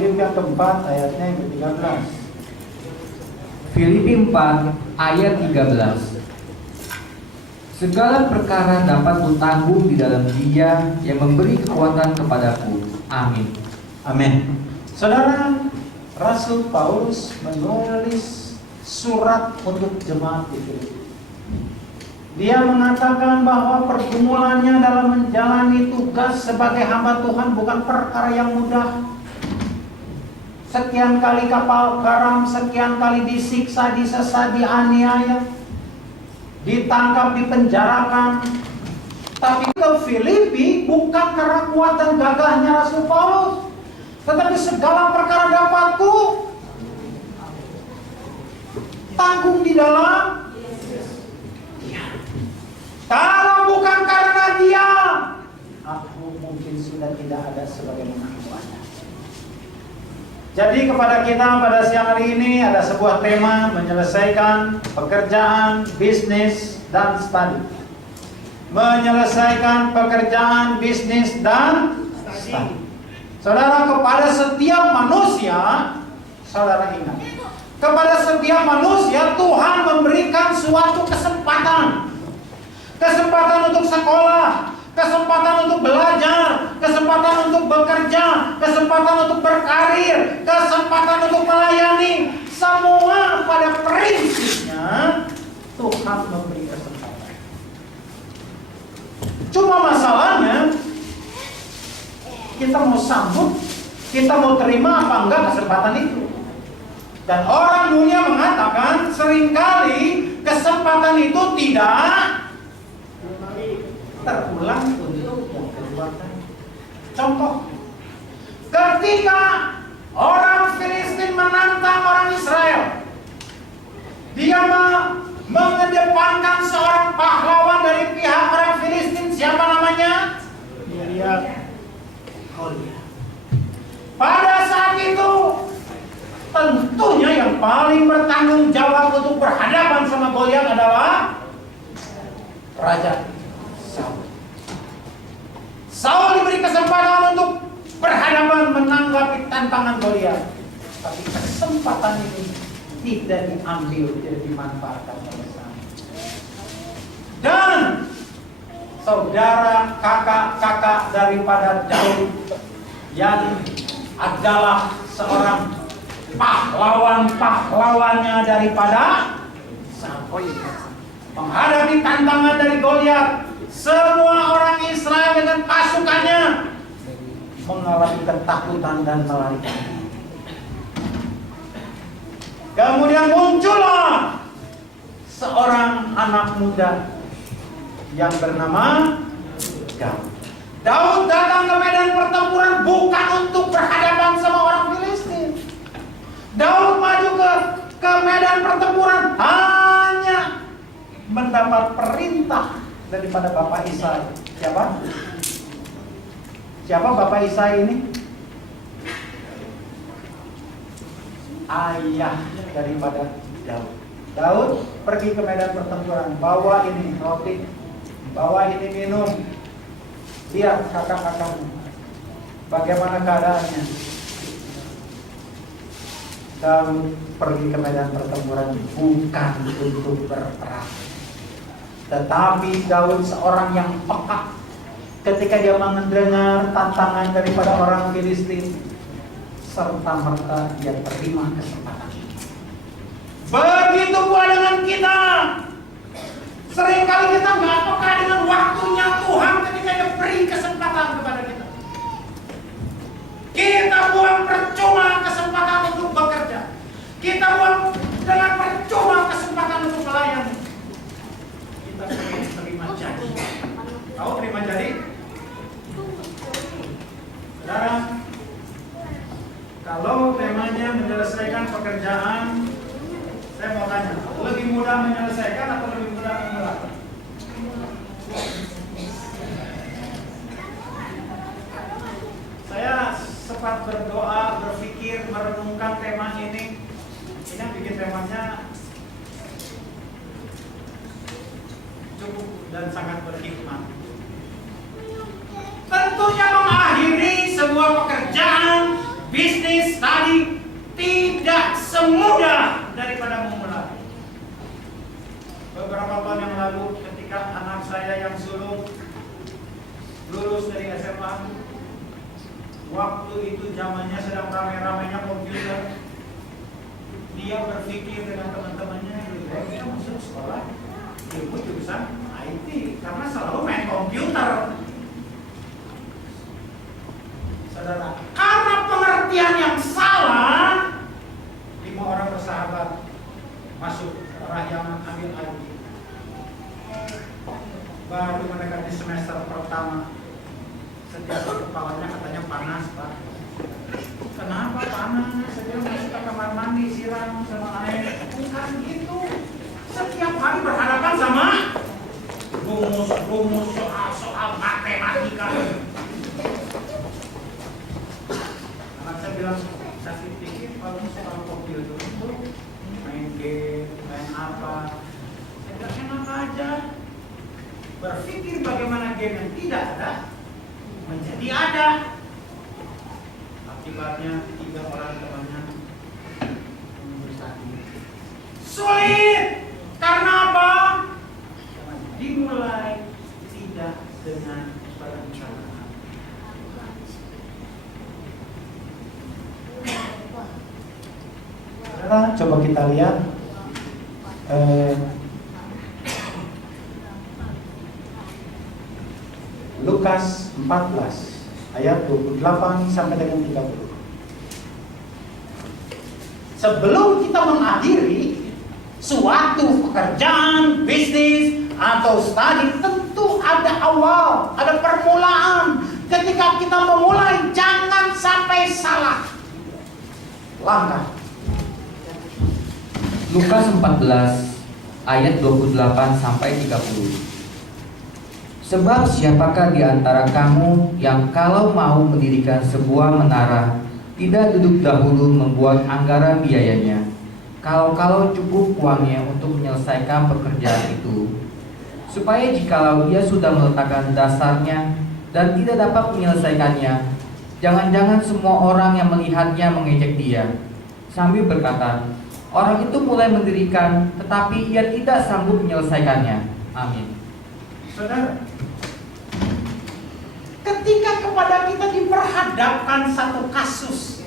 Filipi yang keempat ayatnya yang ke-13. Filipi 4 ayat 13. Segala perkara dapat kutanggung di dalam Dia yang memberi kekuatan kepadaku. Amin. Amin. Saudara, Rasul Paulus menulis surat untuk jemaat di Filipi. Dia mengatakan bahwa pergumulannya dalam menjalani tugas sebagai hamba Tuhan bukan perkara yang mudah. Sekian kali kapal garam, sekian kali disiksa, disesat, dianiaya, ditangkap, dipenjarakan. Tapi ke Filipi bukan karena kuat dan gagahnya Rasul Paulus, tetapi segala perkara dapatku tanggung di dalam Dia. Kalau bukan karena Dia, aku mungkin sudah tidak ada sebagaimana aku ada. Jadi kepada kita pada siang hari ini ada sebuah tema, menyelesaikan pekerjaan, bisnis, dan studi. Menyelesaikan pekerjaan, bisnis, dan studi. Saudara, kepada setiap manusia, saudara ingat, kepada setiap manusia Tuhan memberikan suatu kesempatan. Kesempatan untuk sekolah, kesempatan untuk belajar, kesempatan untuk bekerja, kesempatan untuk berkarir, kesempatan untuk melayani. Semua pada prinsipnya Tuhan memberi kesempatan. Cuma masalahnya kita mau sambut, kita mau terima apa enggak kesempatan itu. Dan orang dunia mengatakan seringkali kesempatan itu tidak terulang untuk yang kedua kali. Contoh, ketika orang Filistin menantang orang Israel, dia mengedepankan seorang pahlawan dari pihak orang Filistin. Siapa namanya? Goliat. Pada saat itu tentunya yang paling bertanggung jawab untuk berhadapan sama Goliat adalah Raja Saul. Saul diberi kesempatan untuk berhadapan menanggapi tantangan Goliat, tapi kesempatan ini tidak diambil, tidak dimanfaatkan oleh Saul. Dan saudara kakak-kakak daripada Daud yang adalah seorang pahlawannya daripada Saul, menghadapi tantangan dari Goliat. Semua orang Israel dengan pasukannya mengalami ketakutan dan melarikan diri. Kemudian muncullah seorang anak muda yang bernama Daud. Daud datang ke medan pertempuran bukan untuk berhadapan sama orang Filistin. Daud maju ke medan pertempuran hanya mendapat perintah daripada Bapak Isai. Siapa? Siapa Bapak Isai ini? Ayah daripada Daud. Daud pergi ke medan pertempuran, bawa ini roti, bawa ini minum. Lihat kakak-kakakmu, bagaimana keadaannya. Daud pergi ke medan pertempuran bukan untuk berperang, tetapi Daud seorang yang peka. Ketika dia mendengar tantangan daripada orang Filistin, serta-merta dia terima kesempatan ini. Begitu pula dengan kita. Seringkali kita nggak peka dengan waktunya Tuhan ketika Dia beri kesempatan kepada kita. Kita buang percuma kesempatan untuk bekerja. Kita buang dengan percuma kesempatan untuk melayani. Kita pengen terima jadi. Tahu terima jadi? Saudara, kalau temanya menyelesaikan pekerjaan, saya mau tanya, lebih mudah menyelesaikan atau lebih mudah memulai? Saya sempat berdoa, berpikir, merenungkan tema ini. Ini yang bikin temanya cukup dan sangat berhikmat. Tentunya mengakhiri sebuah pekerjaan bisnis tadi tidak semudah daripada memulai. Beberapa tahun yang lalu ketika anak saya yang sulung lulus dari SMA, waktu itu zamannya sedang ramai-ramainya komputer, dia berpikir dengan teman-temannya, dia masuk sekolah ilmu jurusan IT karena selalu main komputer. Saudara, karena pengertian yang salah, 5 orang bersahabat masuk yang ambil IT. Baru mendekati semester pertama, setiap kepalanya katanya panas, Pak. Kenapa panas? Saya masuk ke kamar mandi siram sama air. Bukan gitu. Setiap hari berhadapan sama rumus-rumus soal matematika. Anak saya bilang, saya pikir kalau soal komputer itu main game, main apa, saya bilang enak aja. Berpikir bagaimana game yang tidak ada menjadi ada. Akibatnya 3 orang temannya sulit. Karena apa? Dimulai tidak dengan perencanaan. Saudara, coba kita lihat Lukas 14 ayat 28 sampai dengan 30. Sebelum kita mengakhiri suatu pekerjaan, bisnis, atau studi, tentu ada awal, ada permulaan. Ketika kita memulai, jangan sampai salah langkah. Lukas 14 ayat 28 sampai 30. Sebab siapakah di antara kamu yang kalau mau mendirikan sebuah menara tidak duduk dahulu membuat anggaran biayanya, kalau cukup uangnya untuk menyelesaikan pekerjaan itu, supaya jikalau dia sudah meletakkan dasarnya dan tidak dapat menyelesaikannya, jangan-jangan semua orang yang melihatnya mengejek dia, sambil berkata, orang itu mulai mendirikan, tetapi ia tidak sanggup menyelesaikannya. Amin. Saudara, ketika kepada kita diperhadapkan satu kasus,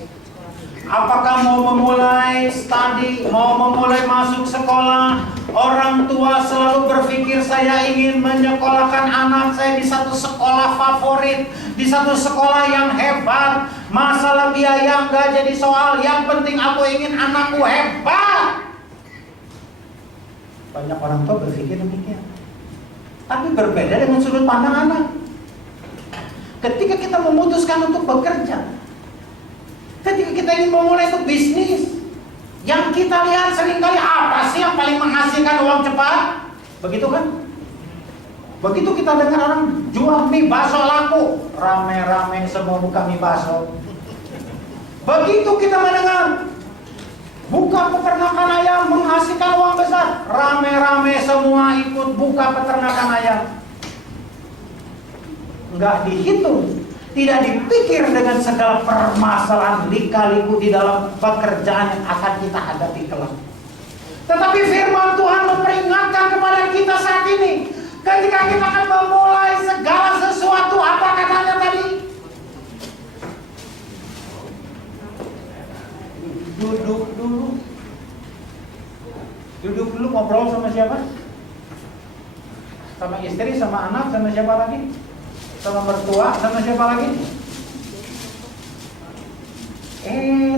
apakah mau memulai studi, mau memulai masuk sekolah, orang tua selalu berpikir saya ingin menyekolahkan anak saya di satu sekolah favorit, di satu sekolah yang hebat. Masalah biaya enggak jadi soal, yang penting aku ingin anakku hebat. Banyak orang tua berpikir demikian, tapi berbeda dengan sudut pandang anak. Ketika kita memutuskan untuk bekerja, ketika kita ingin memulai untuk bisnis, yang kita lihat seringkali apa sih yang paling menghasilkan uang cepat? Begitu kan? Begitu kita dengar orang jual mie bakso laku, rame-rame semua buka mie bakso. Begitu kita mendengar buka peternakan ayam menghasilkan uang besar, rame-rame semua ikut buka peternakan ayam. Enggak dihitung, tidak dipikir dengan segala permasalahan lika-liku di dalam pekerjaan yang akan kita hadapi kelak. Tetapi firman Tuhan memperingatkan kepada kita saat ini, ketika kita akan memulai segala sesuatu, apa katanya tadi? Duduk dulu. Duduk dulu, ngobrol sama siapa? Sama istri, sama anak, sama siapa lagi? Sama mertua, sama siapa lagi?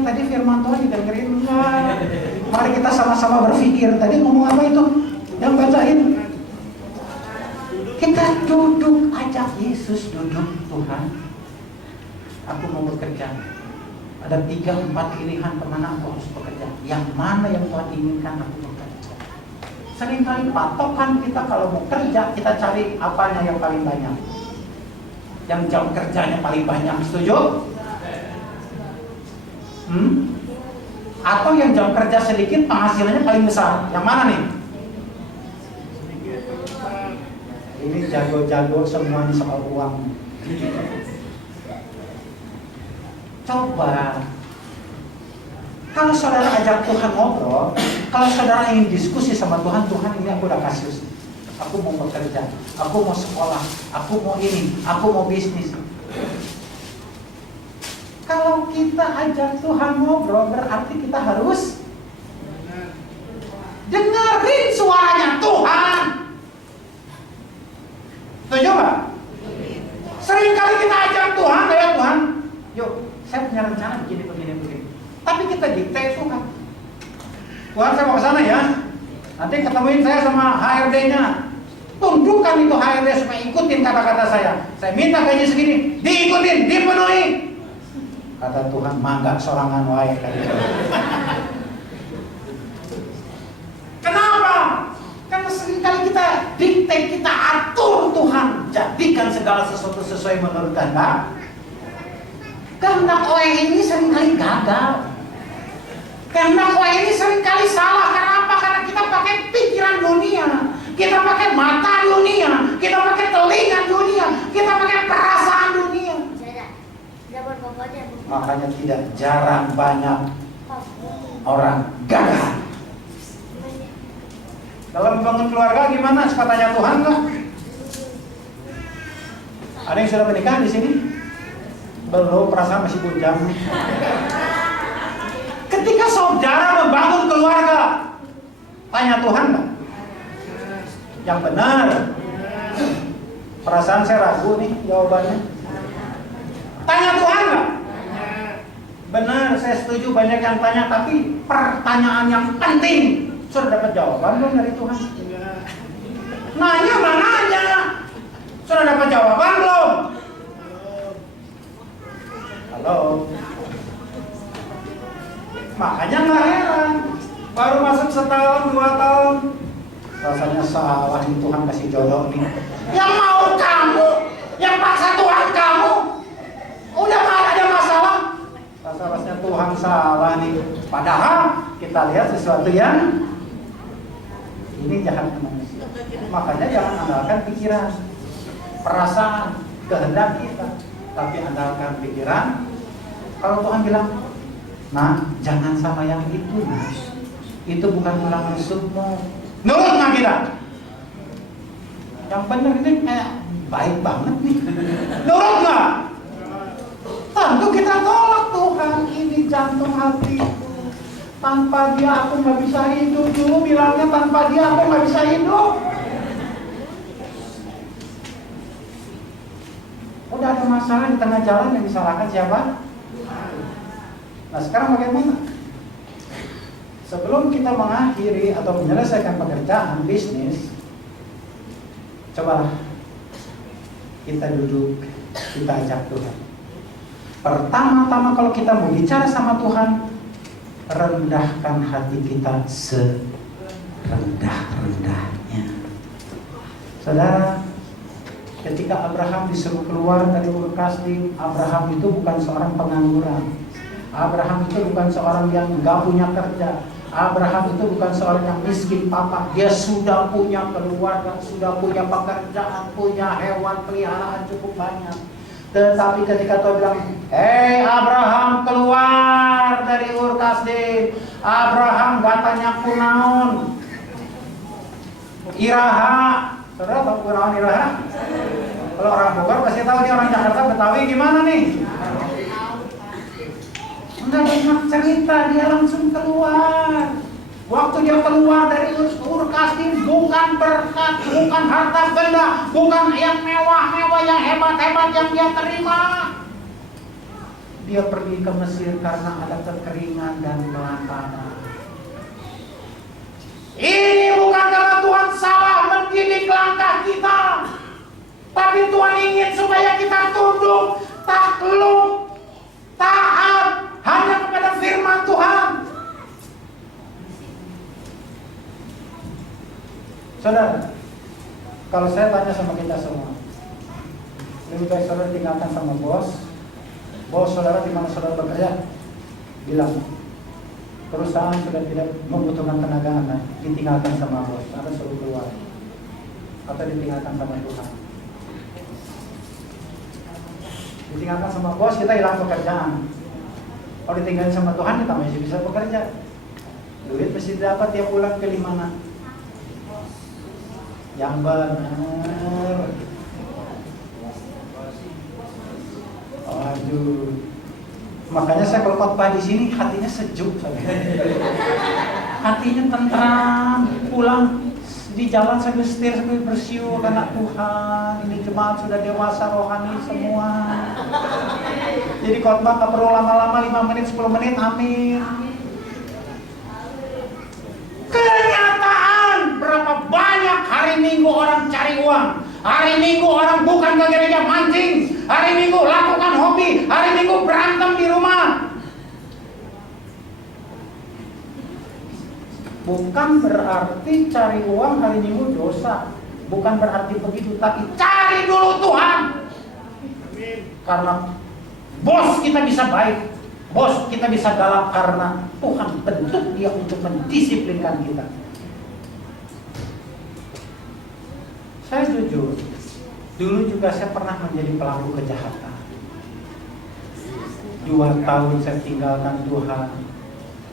Tadi firman Tuhan didengerin enggak? Mari kita sama-sama berpikir. Tadi ngomong apa itu? Yang bacain. Kita duduk, ajak Yesus duduk. Tuhan, aku mau bekerja. Ada 3-4 pilihan kemana aku harus bekerja. Yang mana yang Tuhan inginkan aku bekerja. Seringkali patokan kita kalau mau kerja, kita cari apanya yang paling banyak, yang jam kerjanya paling banyak. Setuju? Atau yang jam kerja sedikit penghasilannya paling besar. Yang mana nih? Ini jago-jago semuanya soal uang. Coba Kalau saudara ajak Tuhan ngobrol, kalau saudara ingin diskusi sama Tuhan, Tuhan ini aku udah kasus. Aku mau bekerja, aku mau sekolah, aku mau ini, aku mau bisnis. Kalau kita ajak Tuhan ngobrol, berarti kita harus dengerin suaranya Tuhan. Setuju nggak? Seringkali kita ajak Tuhan, ya Tuhan, yuk, saya punya rencana begini. Tapi kita dikte Tuhan. Tuhan, saya mau ke sana ya. Nanti ketemuin saya sama HRD-nya. Tundukkan itu HRD supaya ikutin kata-kata saya. Saya minta gaji segini, diikutin, dipenuhi. Kata Tuhan, mangga sorangan wae. Kenapa? Karena seringkali kita dikte, kita atur Tuhan. Jadikan segala sesuatu sesuai menurut kehendak. Kehendak OE ini seringkali gagal. Kehendak OE ini seringkali salah. Karena apa? Karena kita pakai pikiran dunia, kita pakai mata dunia, kita pakai telinga dunia, kita pakai perasaan dunia. Makanya tidak jarang banyak orang gagal. Dalam membangun keluarga gimana? Suka tanya Tuhan nggak? Ada yang sudah menikah di sini? Belum, perasaan masih bujang. Ketika saudara membangun keluarga, tanya Tuhan nggak? Yang benar. Perasaan saya ragu nih jawabannya. Tanya Tuhan nggak? Benar, saya setuju banyak yang tanya, tapi pertanyaan yang penting. Sudah dapat jawaban belum dari Tuhan? Nanya mana nanya? Sudah dapat jawaban belum? Halo. Makanya nggak heran, baru masuk setahun 2 tahun, rasanya salah nih, Tuhan kasih jodoh nih. Yang mau kamu, yang paksa Tuhan kamu, udah nggak ada masalah. Rasanya Tuhan salah nih. Padahal kita lihat sesuatu yang ini jahat manusia. Makanya jangan andalkan pikiran, perasaan, kehendak kita, tapi andalkan pikiran. Kalau Tuhan bilang, nah, jangan sama yang itu, nah. Itu bukan tulang rusukmu. Nurut nggak kita? Yang benar ini kayak baik banget nih. Nurut nggak? Tentu kita tolak Tuhan. Ini jantung hatiku. Tanpa dia aku nggak bisa hidup. Dulu bilangnya tanpa dia aku nggak bisa hidup. Udah ada masalah di tengah jalan, yang disalahkan siapa? Nah, sekarang bagaimana? Sebelum kita mengakhiri atau menyelesaikan pekerjaan bisnis, cobalah kita duduk, kita ajak Tuhan. Pertama-tama kalau kita mau bicara sama Tuhan, rendahkan hati kita serendah-rendahnya. Saudara, ketika Abraham disuruh keluar dari Ur Kasdim, Abraham itu bukan seorang pengangguran. Abraham itu bukan seorang yang nggak punya kerja. Abraham itu bukan seorang yang miskin papa. Dia sudah punya keluarga, sudah punya pekerjaan, punya hewan peliharaan cukup banyak. Tetapi ketika Tuhan bilang, hei Abraham, keluar dari Ur Kasdim. Abraham gak tanya kunaon, Iraha. Saudara tahu kunaon Iraha? Kalau orang Bogor pasti tahu, dia orang Jakarta, Betawi gimana nih? Enggak banyak cerita, dia langsung keluar. Waktu dia keluar dari Ur Kasdim, bukan berkat, bukan harta benda, bukan yang mewah-mewah, yang hebat-hebat yang dia terima. Dia pergi ke Mesir karena ada kekeringan dan kelaparan. Ini bukan karena Tuhan salah mendidik langkah kita, tapi Tuhan ingin supaya kita tunduk, takluk, taat hanya kepada firman Tuhan. Saudara, kalau saya tanya sama kita semua, lebih baik saudara tinggalkan sama bos saudara di mana saudara bekerja, bilang perusahaan sudah tidak membutuhkan tenaga Anda, ditinggalkan sama bos, Anda suruh keluar, atau ditinggalkan sama Tuhan. Ditinggalkan sama bos, kita hilang pekerjaan. Kalau ditinggalin sama Tuhan kita masih bisa bekerja. Duit mesti dapat tiap bulan ke mana? Yang benar. Waduh. Makanya saya kalau khotbah di sini hatinya sejuk saya. Hatinya tentram. Pulang di jalan sambil setir sambil bersyukur karena Tuhan, ini jemaat sudah dewasa rohani semua. Jadi khotbah gak perlu lama-lama, 5 menit, 10 menit, amin. Kenyataan berapa banyak hari Minggu orang cari uang, hari Minggu orang bukan ke gereja mancing, hari Minggu lakukan hobi, hari Minggu berantem di rumah. Bukan berarti cari uang hari Minggu dosa. Bukan berarti begitu, tapi cari dulu Tuhan. Karena bos kita bisa baik, bos kita bisa galak karena Tuhan bentuk dia untuk mendisiplinkan kita. Saya jujur, dulu juga saya pernah menjadi pelaku kejahatan. 2 tahun saya tinggalkan Tuhan.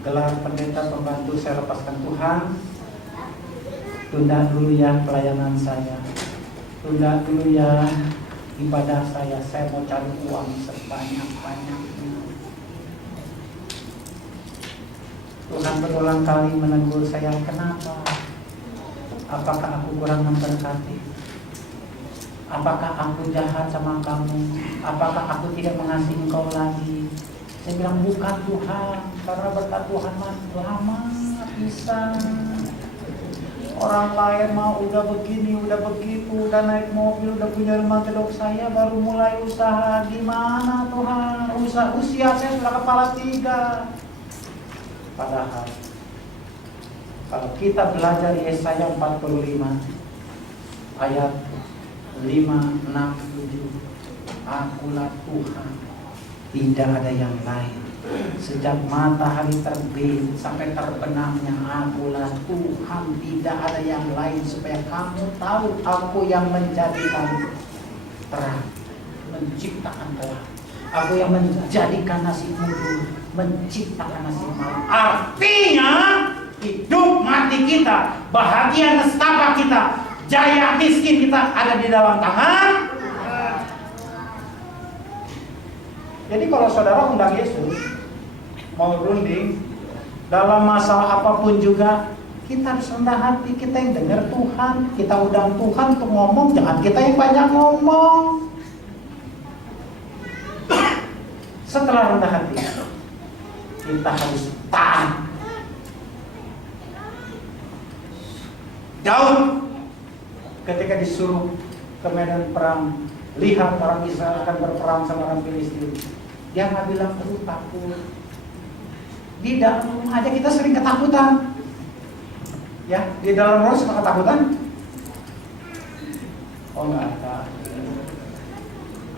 Gelar pendeta pembantu saya lepaskan Tuhan. Tunda dulu ya pelayanan saya, tunda dulu ya ibadah saya mau cari uang sebanyak-banyaknya. Tuhan berulang kali menegur saya, kenapa? Apakah aku kurang memberkati? Apakah aku jahat sama kamu? Apakah aku tidak mengasihi engkau lagi? Saya bilang bukan Tuhan, karena berkat Tuhan lama bisa. Orang lain mau udah begini, udah begitu, udah naik mobil, udah punya rumah gedung, saya baru mulai usaha. Gimana Tuhan? Usia saya sudah kepala 3. Padahal kalau kita belajar Yesaya 45 ayat 5, 6, 7, akulah Tuhan, tidak ada yang lain. Sejak matahari terbit sampai terbenamnya, akulah Tuhan, tidak ada yang lain. Supaya kamu tahu, aku yang menjadikan terang, menciptakan terang. Aku yang menjadikan nasi uduk, menciptakan nasi malam. Artinya hidup mati kita, bahagia nestapa kita, jaya miskin kita ada di dalam tangan. Jadi kalau saudara undang Yesus, mau runding dalam masalah apapun juga, kita harus rendah hati. Kita yang dengar Tuhan, kita undang Tuhan untuk ngomong, jangan kita yang banyak ngomong. Setelah rendah hati, kita harus taat. Daud ketika disuruh ke medan perang, lihat orang Israel akan berperang sama orang Filistin, dia nggak bilang aduh takut. Di dalam rumah aja kita sering ketakutan, ya, di dalam rumah suka ketakutan. Oh nggak ada.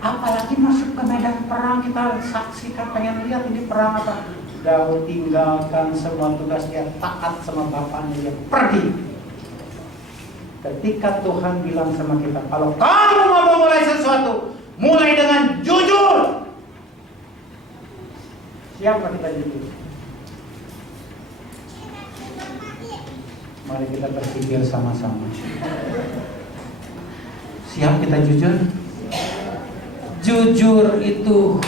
Apalagi masuk ke medan perang, kita saksikan, pengen lihat ini perang apa. Daud tinggalkan semua tugas, dia taat sama bapaknya, dia pergi. Ketika Tuhan bilang sama kita, kalau kamu mau memulai sesuatu, mulai dengan jujur. Siapa kita jujur? Mari kita berpikir sama-sama. Siap kita jujur? Jujur itu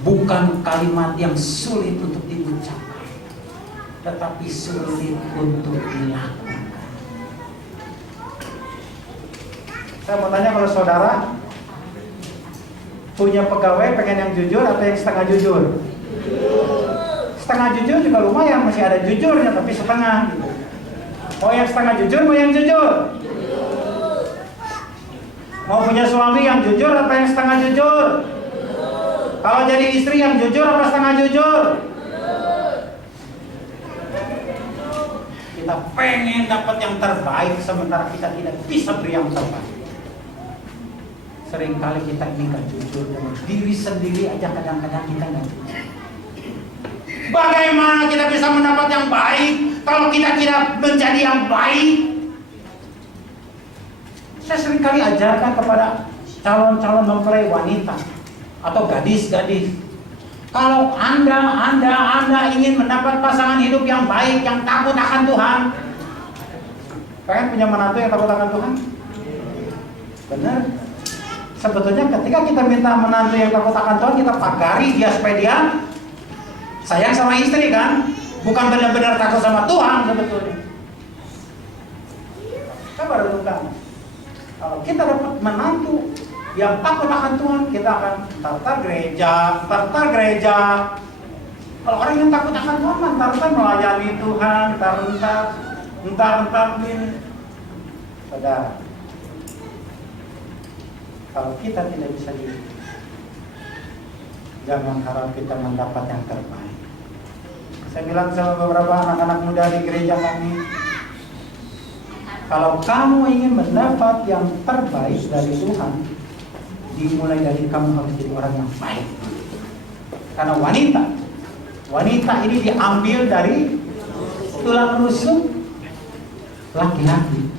bukan kalimat yang sulit untuk diucapkan, tetapi sulit untuk dilakukan. Saya mau tanya, kalau saudara punya pegawai, pengen yang jujur atau yang setengah jujur? Setengah jujur juga lumayan, masih ada jujurnya tapi setengah gitu. Mau yang setengah jujur, mau yang jujur? Mau punya suami yang jujur apa yang setengah jujur? Kalau jadi istri yang jujur apa setengah jujur? Kita pengen dapat yang terbaik, sementara kita tidak bisa beri yang terbaik. Seringkali kita ini gak jujur dengan diri sendiri aja, kadang-kadang kita gak jujur. Bagaimana kita bisa mendapat yang baik kalau kita tidak menjadi yang baik? Saya seringkali ajarkan kepada calon-calon mempelai wanita atau gadis-gadis, Kalau Anda ingin mendapat pasangan hidup yang baik, yang takut akan Tuhan. Kalian punya menantu yang takut akan Tuhan? Benar. Sebetulnya ketika kita minta menantu yang takut akan Tuhan, kita pagari dia supaya dia sayang sama istri kan? Bukan benar-benar takut sama Tuhan sebetulnya. Kita baru bukan. Kalau kita dapat menantu yang takut akan Tuhan, kita akan tartar gereja. Kalau orang yang takut akan Tuhan, tartar melayani Tuhan, entar ini. Saudara, kalau kita tidak bisa hidup, jangan harap kita mendapat yang terbaik. Saya bilang sama beberapa anak-anak muda di gereja kami, kalau kamu ingin mendapat yang terbaik dari Tuhan, dimulai dari kamu harus jadi orang yang baik. Karena wanita ini diambil dari tulang rusuk laki-laki.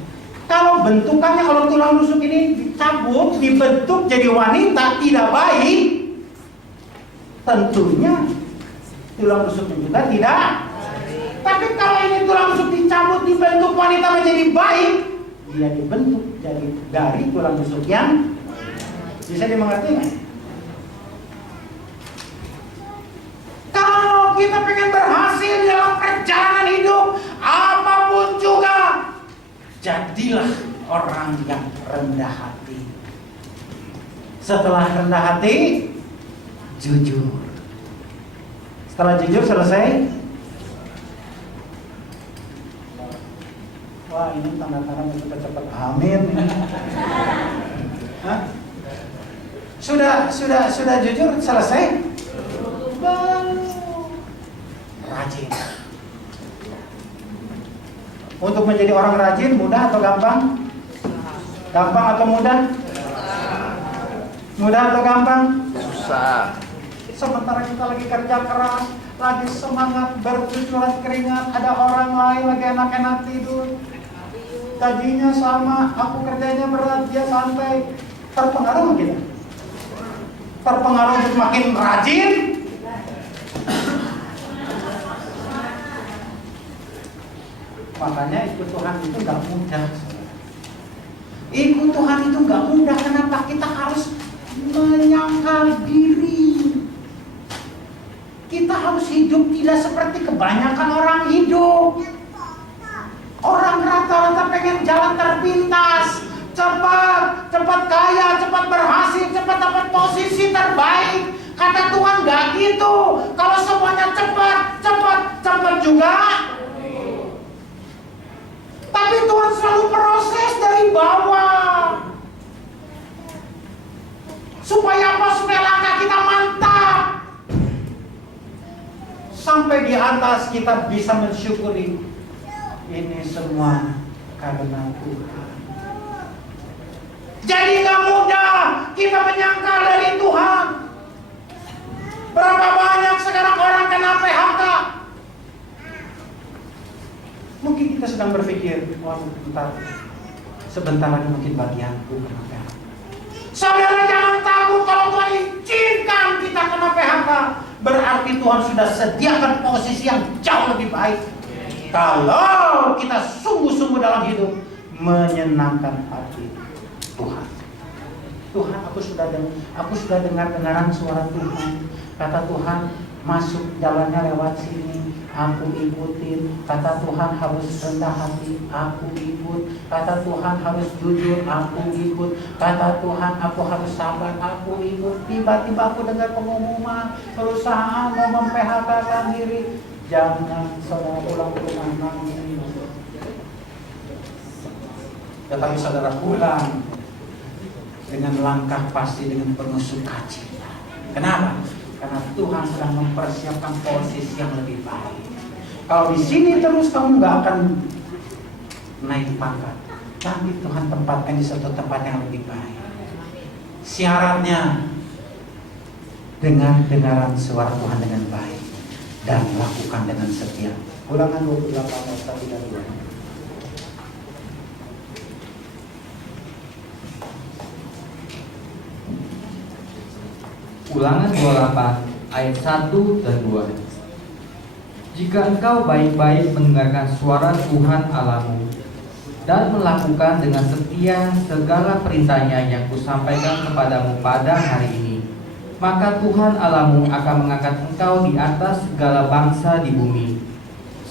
Kalau bentukannya, kalau tulang rusuk ini dicabut, dibentuk jadi wanita tidak baik, tentunya tulang rusuknya juga tidak. Tapi kalau ini tulang rusuk dicabut, dibentuk wanita menjadi baik, dia dibentuk jadi dari tulang rusuk yang bisa dimengerti nggak? Kalau kita pengen berhasil dalam perjalanan hidup, apapun juga, jadilah orang yang rendah hati. Setelah rendah hati, jujur. Setelah jujur selesai. Wah, ini tanda-tanda cepat-cepat amin. Hah? Sudah jujur selesai? Rajin. Untuk menjadi orang rajin mudah atau gampang? Gampang atau mudah? Mudah atau gampang? Susah. Sementara kita lagi kerja keras, lagi semangat bercucuran keringat, ada orang lain lagi enak-enak tidur. Gajinya sama, aku kerjanya berat, dia santai. Terpengaruh kita? Terpengaruh untuk makin rajin? Makanya ikut Tuhan itu gak mudah. Ikut Tuhan itu gak mudah. Kenapa? Kita harus menyangkal diri. Kita harus hidup tidak seperti kebanyakan orang hidup. Orang rata-rata pengen jalan terpintas, cepat kaya, cepat berhasil, cepat dapat posisi terbaik. Kata Tuhan gak gitu. Kalau semuanya cepat juga. Tapi Tuhan selalu proses dari bawah. Supaya apa? Supaya langkah kita mantap. Sampai di atas kita bisa mensyukuri. Ini semua karena Tuhan. Jadi gak mudah kita menyangkal dari Tuhan. Berapa banyak sekarang orang kena PHK? Mungkin kita sedang berpikir, wah sebentar lagi mungkin bagianku kena PHK. Saudara jangan takut kalau Tuhan izinkan kita kena PHK. Berarti Tuhan sudah sediakan posisi yang jauh lebih baik. Kalau kita sungguh-sungguh dalam hidup menyenangkan hati Tuhan. Tuhan, aku sudah dengar-dengaran suara Tuhan. Kata Tuhan, masuk jalannya lewat sini, aku ikutin. Kata Tuhan harus rendah hati, aku ikut. Kata Tuhan harus jujur, aku ikut. Kata Tuhan aku harus sabar, aku ikut. Tiba-tiba aku dengar pengumuman perusahaan mau mem-PHK-kan diri. Jangan saudara pulang ke rumah nangis. Tetapi saudara pulang dengan langkah pasti, dengan penuh sukacita. Kenapa? Karena Tuhan sedang mempersiapkan posisi yang lebih baik. Kalau di sini terus kamu nggak akan naik pangkat. Tapi Tuhan tempatkan di suatu tempat yang lebih baik. Syaratnya dengaran suara Tuhan dengan baik dan lakukan dengan setia. Ulangan 28 ayat 1 dan 2. Ulangan 28 ayat 1 dan 2. Jika engkau baik-baik mendengarkan suara Tuhan Allahmu dan melakukan dengan setia segala perintahnya yang kusampaikan kepadamu pada hari ini, maka Tuhan Allahmu akan mengangkat engkau di atas segala bangsa di bumi.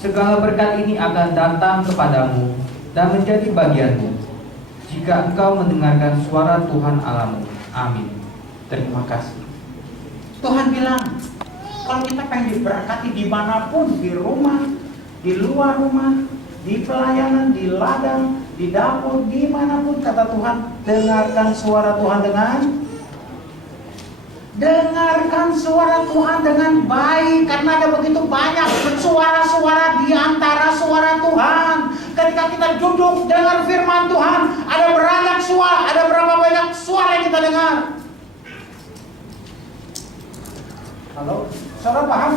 Segala berkat ini akan datang kepadamu dan menjadi bagianmu jika engkau mendengarkan suara Tuhan Allahmu. Amin. Terima kasih. Tuhan bilang, kalau kita pengen diberkati dimanapun, di rumah, di luar rumah, di pelayanan, di ladang, di dapur, dimanapun, kata Tuhan, dengarkan suara Tuhan dengarkan suara Tuhan dengan baik, karena ada begitu banyak suara-suara di antara suara Tuhan. Ketika kita duduk dengar firman Tuhan, ada banyak suara, ada berapa banyak suara yang kita dengar. Halo, saudara paham?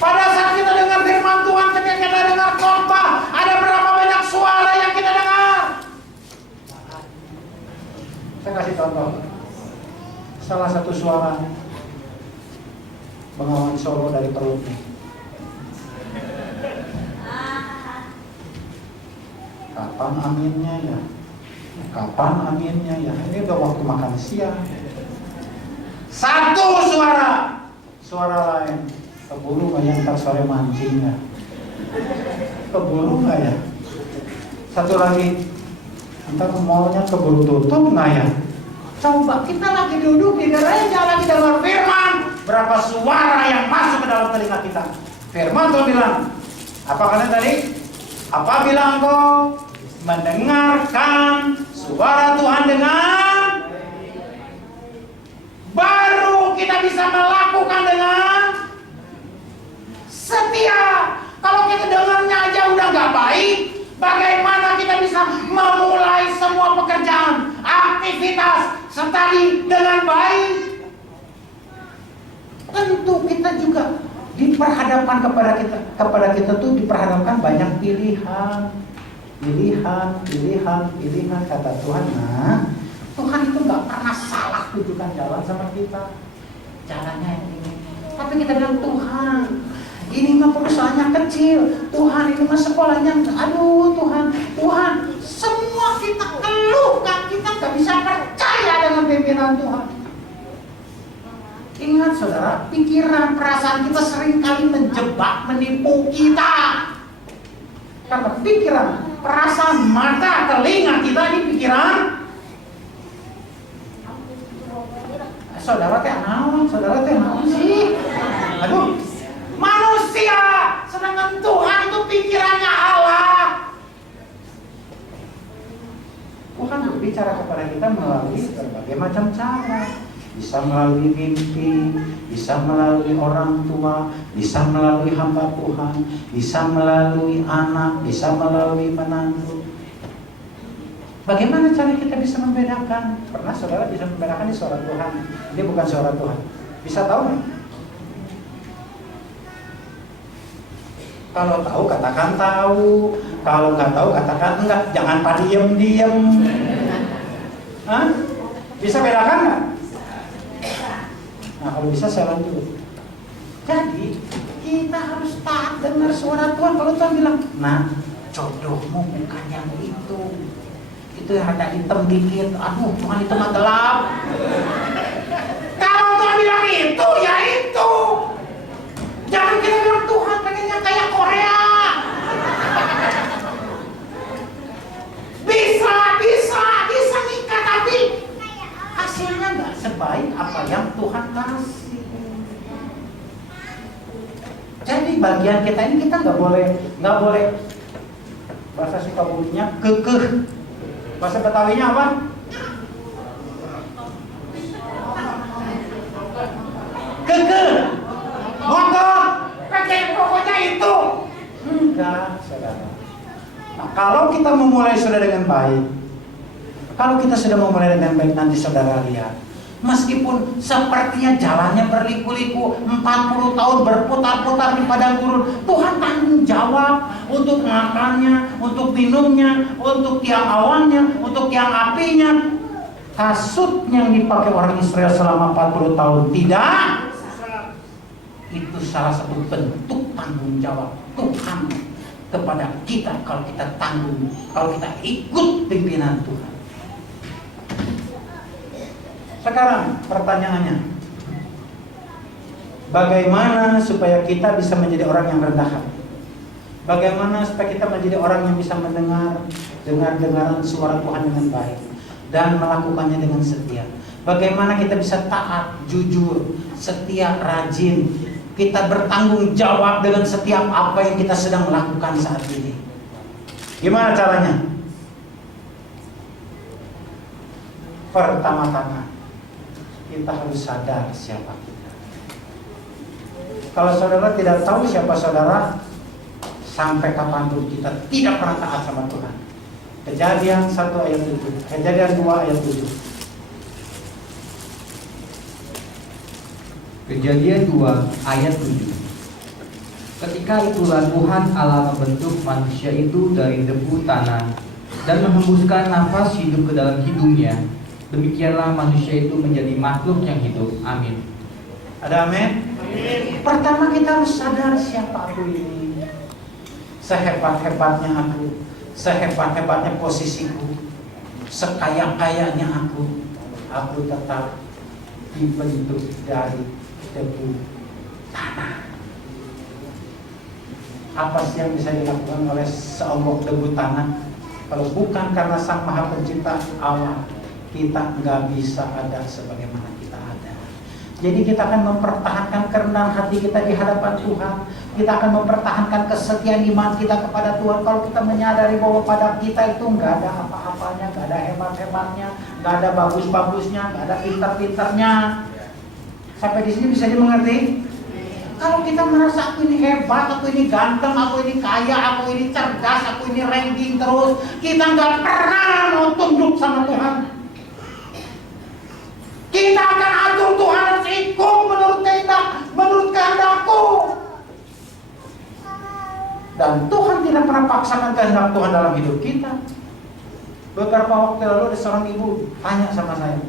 Pada saat kita dengar firman Tuhan, ketika kita dengar khotbah, ada berapa banyak suara yang kita dengar? Saya kasih contoh. Salah satu suara Bengawan Solo dari perutnya. Kapan aminnya ya? Kapan aminnya ya? Ini udah waktu makan siang. Satu suara lain. Keburu nggak ya ntar sore mancing ya? Keburu nggak ya? Satu lagi, ntar mallnya keburu tutup nggak ya? Coba kita lagi duduk di gereja, lagi dengar firman, berapa suara yang masuk ke dalam telinga kita? Firman Tuhan bilang, apa kalian tadi? Apabila engkau mendengarkan suara Tuhan dengan baru kita bisa melakukan dengan setia. Kalau kita dengarnya aja udah gak baik, bagaimana kita bisa memulai semua pekerjaan, aktivitas, study dengan baik? Tentu kita juga diperhadapkan kepada kita tuh diperhadapkan banyak pilihan, kata Tuhan. Nah, Tuhan itu nggak pernah salah tunjukkan jalan sama kita, jalannya yang ini. Tapi kita bilang, Tuhan, ini mah perusahaannya kecil, Tuhan ini mah sekolahnya, aduh Tuhan, semua kita keluhkan, kita nggak bisa percaya dengan pimpinan Tuhan. Ingat saudara, pikiran, perasaan kita seringkali menjebak, menipu kita. Karena pikiran, perasaan, mata, telinga kita di pikiran. Saudara teh naon sih? Aduh, manusia, sedangkan Tuhan itu pikirannya Allah. Tuhan berbicara kepada kita melalui berbagai macam cara. Bisa melalui mimpi, bisa melalui orang tua, bisa melalui hamba Tuhan, bisa melalui anak, bisa melalui menantu. Bagaimana cara kita bisa membedakan? Pernah saudara bisa membedakan di suara Tuhan? Ini bukan suara Tuhan. Bisa tahu nggak? Kalau tahu katakan tahu, kalau nggak tahu katakan enggak. Jangan pada diem. Hah? Bisa bedakan nggak? Nah, kalau bisa saya lanjut. Jadi kita harus taat dengar suara Tuhan. Kalau Tuhan bilang, nah jodohmu bukan yang itu yang ada hitam dikit. Aduh, Tuhan itu mah gelap. Kalau Tuhan bilang itu, ya itu. Jangan kita bilang Tuhan pengennya kayak Korea. Bisa nikah, tapi hasilnya nggak sebaik apa yang Tuhan kasih. Jadi bagian kita ini kita nggak boleh bahasa Sukabuminya kekeh. Bahasa Betawinya apa? Kekeh, ngotot, pengen pokoknya itu. Enggak, saudara. Nah, kalau kita memulai sudah dengan baik, kalau kita sudah memulai dengan baik, nanti saudara lihat, meskipun sepertinya jalannya berliku-liku, 40 tahun berputar-putar di padang gurun, Tuhan tanggung jawab untuk makannya, untuk minumnya, untuk tiang awannya, untuk tiang apinya. Kasut yang dipakai orang Israel selama 40 tahun tidak Itu salah satu bentuk tanggung jawab Tuhan kepada kita kalau kita tanggung, kalau kita ikut pimpinan Tuhan. Sekarang pertanyaannya, bagaimana supaya kita bisa menjadi orang yang rendah hati? Bagaimana supaya kita menjadi orang yang bisa mendengar dengar-dengaran suara Tuhan dengan baik dan melakukannya dengan setia? Bagaimana kita bisa taat, jujur, setia, rajin? Kita bertanggung jawab dengan setiap apa yang kita sedang lakukan saat ini. Gimana caranya? Pertama-tama, kita harus sadar siapa kita. Kalau saudara tidak tahu siapa saudara, sampai kapanpun kita tidak pernah taat sama Tuhan. Kejadian 1 ayat 7, Kejadian 2 ayat 7. Kejadian 2 ayat 7. Ketika itulah Tuhan Allah membentuk manusia itu dari debu tanah dan menghembuskan nafas hidup ke dalam hidungnya. Demikianlah manusia itu menjadi makhluk yang hidup. Amin. Ada amin? Pertama kita harus sadar siapa aku ini. Sehebat-hebatnya aku, sehebat-hebatnya posisiku, sekaya-kayanya aku tetap dibentuk dari debu tanah. Apa sih yang bisa dilakukan oleh seonggok debu tanah? Kalau bukan karena Sang Maha Pencipta Allah, kita nggak bisa ada sebagaimana kita ada. Jadi kita akan mempertahankan kerendahan hati kita di hadapan Tuhan. Kita akan mempertahankan kesetiaan iman kita kepada Tuhan. Kalau kita menyadari bahwa pada kita itu nggak ada apa-apanya, nggak ada hebat-hebatnya, nggak ada bagus-bagusnya, nggak ada pintar-pintarnya. Sampai di sini bisa dimengerti? Kalau kita merasa aku ini hebat, aku ini ganteng, aku ini kaya, aku ini cerdas, aku ini ranking terus, kita nggak pernah mau tunduk sama Tuhan. Kita akan atur Tuhan harus ikut menurut kehendakku. Dan Tuhan tidak pernah paksakan kehendak Tuhan dalam hidup kita. Beberapa waktu lalu ada seorang ibu tanya sama saya,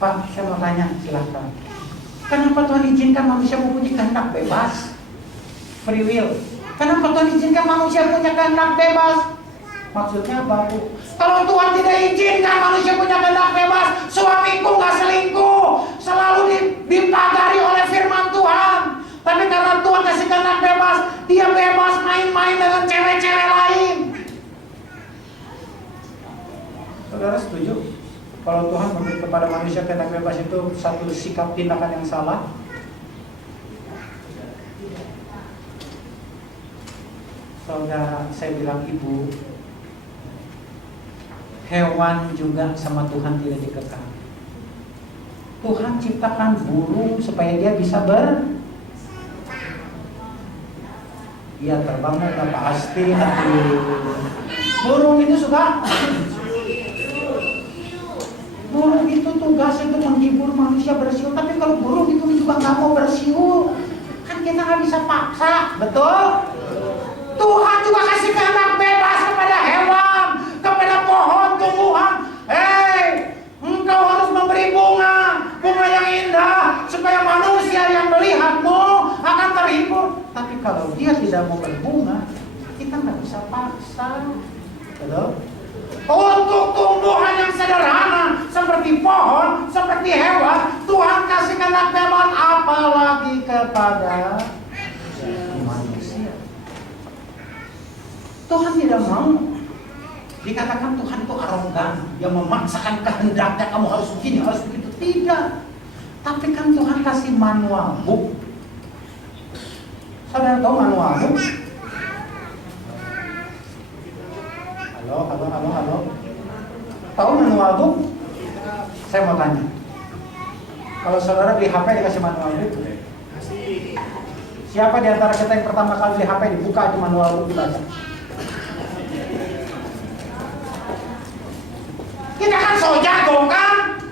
Pak, saya mau tanya, silahkan. Kenapa Tuhan izinkan manusia mempunyai kehendak bebas? Free will. Kenapa Tuhan izinkan manusia punya kehendak bebas? Maksudnya apa, Bu? Kalau Tuhan tidak izinkan manusia punya kehendak bebas, suamiku nggak selingkuh, selalu dipagari oleh firman Tuhan. Tapi karena Tuhan kasih kehendak bebas, dia bebas main-main dengan cewek-cewek lain. Saudara setuju? Kalau Tuhan memberi kepada manusia kehendak bebas itu satu sikap tindakan yang salah? Saudara, saya bilang ibu, hewan juga sama Tuhan tidak dikekang. Tuhan ciptakan burung supaya dia bisa Iya, terbangnya udah pasti. Burung itu suka. Burung itu tugasnya untuk menghibur manusia bersiul. Tapi kalau burung itu juga nggak mau bersiul, kan kita nggak bisa paksa, betul? Tuhan juga kasih kehendak bebas kepada hewan, kepada pohon, tumbuhan. Hei, engkau harus memberi bunga yang indah, supaya manusia yang melihatmu akan terhibur. Tapi kalau dia tidak mau berbunga, kita nggak bisa paksa, betul? Untuk tumbuhan yang sederhana seperti pohon, seperti hewan, Tuhan kasih kehendak bebas, apalagi kepada manusia. Tuhan tidak mau dikatakan Tuhan itu arogan, yang memaksakan kehendaknya, kamu harus begini, harus begitu. Tidak. Tapi kan Tuhan kasih manual book. Saudara tahu manual book? Halo. Tahu manual book? Saya mau tanya. Kalau saudara beli HP dikasih manual book? Siapa di antara kita yang pertama kali beli HP dibuka itu manual book dibaca? Kita kan so jago kan?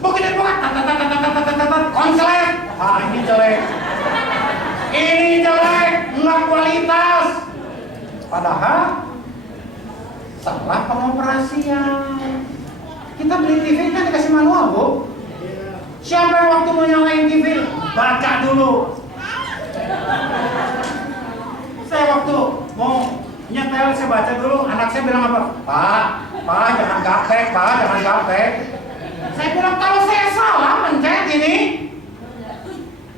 Begitu bukan konslet. Ini jelek. Ini jelek, nggak kualitas. Padahal salah pengoperasian. Kita beli TV kan dikasih manual, Bu. Siapa yang waktu mau nyalain TV? Baca dulu. Saya waktu mau nyetel, saya baca dulu, anak saya bilang apa? Pak, jangan gaptek, Pak, jangan gaptek. Saya bilang, kalau saya salah mencet ini,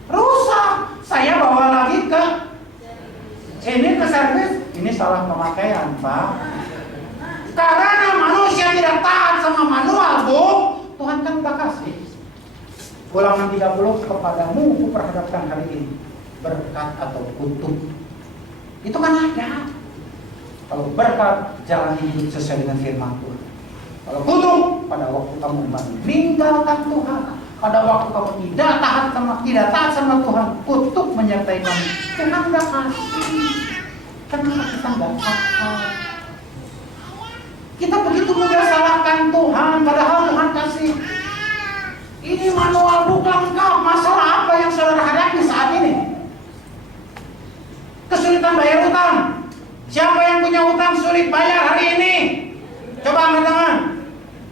rusak. Saya bawa lagi ke servis, ini salah pemakaian, Pak. Karena manusia tidak taat sama manual, Bu. Tuhan kan udah kasih. Ulangan 30, kepadamu kuperhadapkan hari ini berkat atau kutuk. Itu kan ada. Kalau berkat, jalan hidup sesuai dengan firman Tuhan. Kalau kutuk, pada waktu kamu meninggalkan Tuhan, pada waktu kamu tidak taat sama Tuhan, kutuk menyertai kamu. Tuhan udah kasih. Kenapa kita nggak taat? Kita begitu mudah salahkan Tuhan, padahal Tuhan kasih. Ini manual buku lengkap. Masalah apa yang saudara hadapi saat ini? Kesulitan bayar utang. Siapa yang punya utang sulit bayar hari ini? Coba angkat tangan.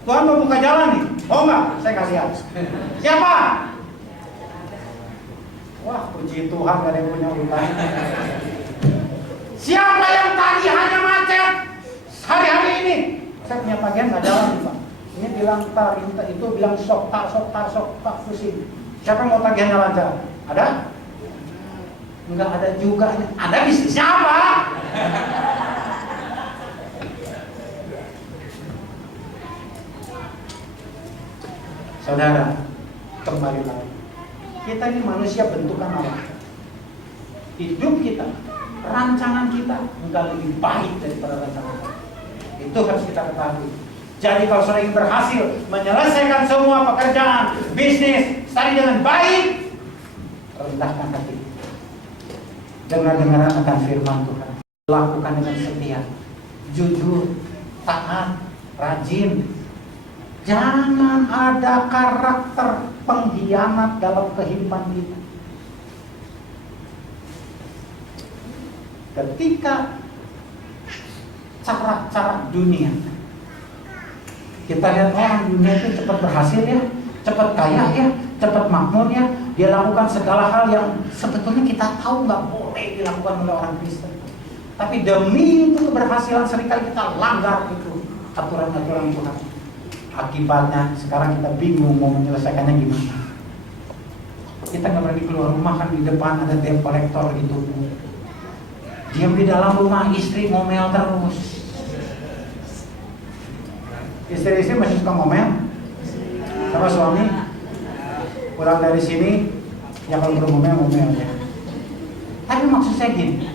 Tuhan mau buka jalan nih. Oh enggak? Saya kasih lihat. Siapa? Wah, puji Tuhan gak ada yang punya utang. Siapa yang tadi hanya macet hari-hari ini? Saya punya tagihan nggak jalan nih, Pak. Ini bilang itu bilang sok tak pusing. Siapa yang mau tagihannya lancar? Ada? Enggak ada juga. Ada bisnisnya apa? Saudara, kembali lagi. Kita ini manusia bentukan Allah. Hidup kita, rancangan kita enggak lebih baik daripada rancangan Allah. Itu harus kita ketahui. Jadi kalau saudara ingin berhasil menyelesaikan semua pekerjaan, bisnis, tadi dengan baik, rendahkan hati. Dengar-dengaran akan firman Tuhan. Lakukan dengan setia, jujur, taat, rajin. Jangan ada karakter pengkhianat dalam kehidupan kita. Ketika cara-cara dunia, kita lihat orang dunia itu cepat berhasil ya, cepat kaya ya, cepat makmur ya. Dia lakukan segala hal yang sebetulnya kita tahu nggak boleh dilakukan oleh orang Kristen. Tapi demi itu keberhasilan seringkali kita langgar itu aturan-aturan Tuhan. Akibatnya sekarang kita bingung mau menyelesaikannya gimana. Kita nggak berani keluar rumah, kan di depan ada debt collector gitu. Diam di dalam rumah, istri ngomel terus. Istri masih suka ngomel sama suami. Pulang dari sini, ya kalau belum ngomel ya. Tapi maksud saya gini,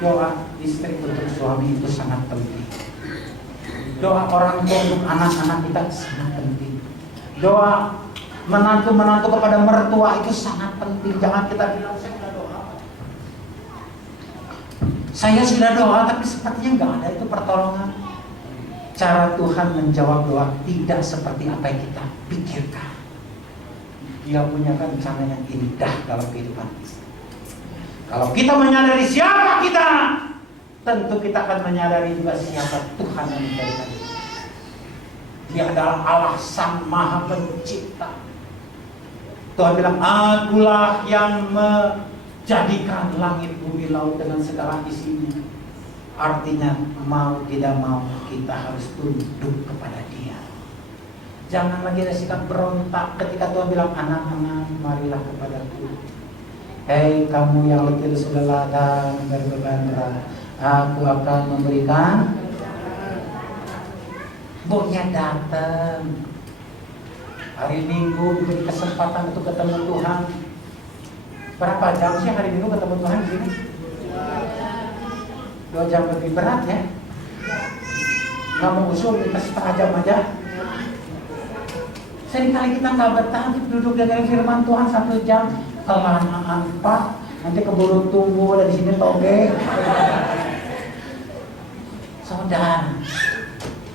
doa istri untuk suami itu sangat penting. Doa orang tua untuk anak-anak kita sangat penting. Doa menantu kepada mertua itu sangat penting. Jangan kita bilang saya sudah doa, tapi sepertinya nggak ada itu pertolongan. Cara Tuhan menjawab doa tidak seperti apa yang kita pikirkan. Dia punya rencana yang indah dalam kehidupan kita. Kalau kita menyadari siapa kita, tentu kita akan menyadari juga siapa Tuhan yang menjadikan kita. Dia adalah Allah Sang Maha Pencipta. Tuhan bilang, akulah yang menjadikan langit, bumi, laut dengan segala isinya. Artinya mau tidak mau kita harus tunduk kepada Dia. Jangan lagi ada sikap berontak ketika Tuhan bilang, anak-anak marilah kepadaku. Hei kamu yang letih sudah dan berbeban berat, aku akan memberikan. Bohnya datang. Hari Minggu diberi kesempatan untuk ketemu Tuhan. Berapa jam sih hari Minggu ketemu Tuhan di sini? 2 jam lebih berat ya. Nggak mau usul kita setengah jam aja. Seringkali kita nggak betah duduk dengan firman Tuhan 1 jam. Kelamaan Pak, nanti keburu tunggu dari sini toge. Saudara,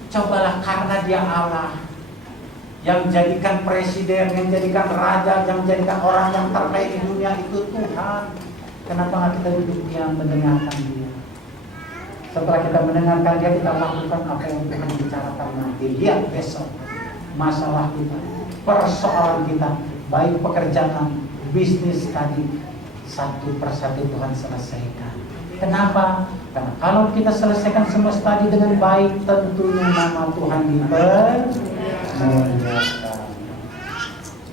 cobalah karena Dia Allah yang jadikan presiden, yang jadikan raja, yang jadikan orang yang terbaik di dunia itu Tuhan. Kenapa nggak kita duduk diam mendengarkan Dia? Setelah kita mendengarkan Dia, kita lakukan apa yang Tuhan bicarakan nanti. Lihat besok masalah kita, persoalan kita, baik pekerjaan, bisnis tadi, satu persatu Tuhan selesaikan. Kenapa? Karena kalau kita selesaikan semua tadi dengan baik, tentunya nama Tuhan dipermuliakan.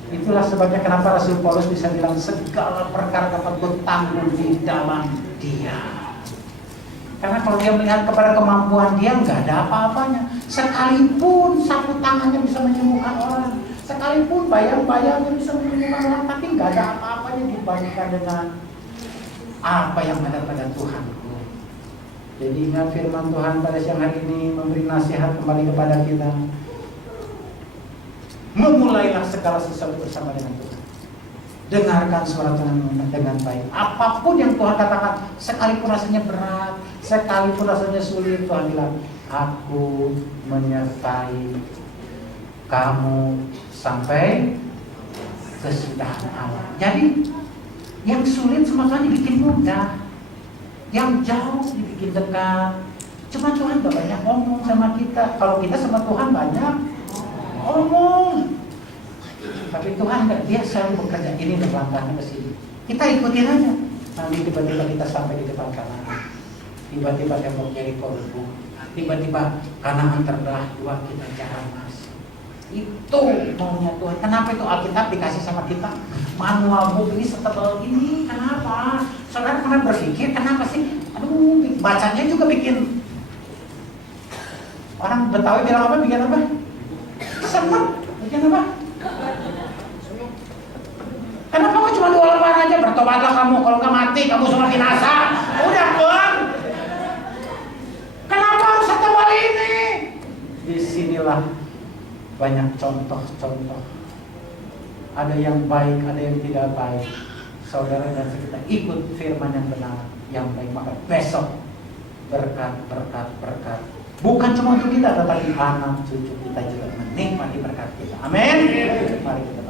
Itulah sebabnya kenapa Rasul Paulus bisa bilang segala perkara dapat bertanggung di dalam Dia. Karena kalau dia melihat kepada kemampuan dia, nggak ada apa-apanya. Sekalipun sapu tangannya bisa menyembuhkan orang, sekalipun bayang-bayangnya bisa menyembuhkan orang, tapi nggak ada apa-apanya dibandingkan dengan apa yang ada pada Tuhanku. Jadi ingat firman Tuhan pada siang hari ini memberi nasihat kembali kepada kita. Memulailah segala sesuatu bersama dengan Tuhan. Dengarkan suara Tuhan dengan baik. Apapun yang Tuhan katakan, sekalipun rasanya berat, sekalipun rasanya sulit, Tuhan bilang, aku menyertai kamu sampai kesudahan alam. Jadi yang sulit semakin dibikin mudah, yang jauh dibikin dekat. Cuma Tuhan gak banyak ngomong sama kita. Kalau kita sama Tuhan banyak ngomong, tapi Tuhan gak, dia selalu bekerja. Ini udah langkahnya ke sini, kita ikutin aja. Nanti tiba-tiba kita sampai di depan Kanaan, tiba-tiba tembok Yeriko rubuh, tiba-tiba Kanaan terbelah dua, kita jarang masuk. Itu maunya Tuhan. Kenapa itu Alkitab dikasih sama kita? Manual book ini setebal ini. Kenapa? Saudara pernah berpikir kenapa sih? Aduh, bacanya juga bikin orang Betawi bilang apa? Bikin apa? Senang. Bikin apa? Kenapa kok cuma 2 lembar aja? Bertobatlah kamu, kalau nggak mati kamu semua binasa. Udah Tuhan. Kenapa harus setebal ini? Disinilah banyak contoh-contoh. Ada yang baik, ada yang tidak baik. Saudara dan kita ikut firman yang benar, yang baik, maka besok berkat. Bukan cuma untuk kita, tetapi anak cucu kita juga menikmati berkat kita. Amin. Mari kita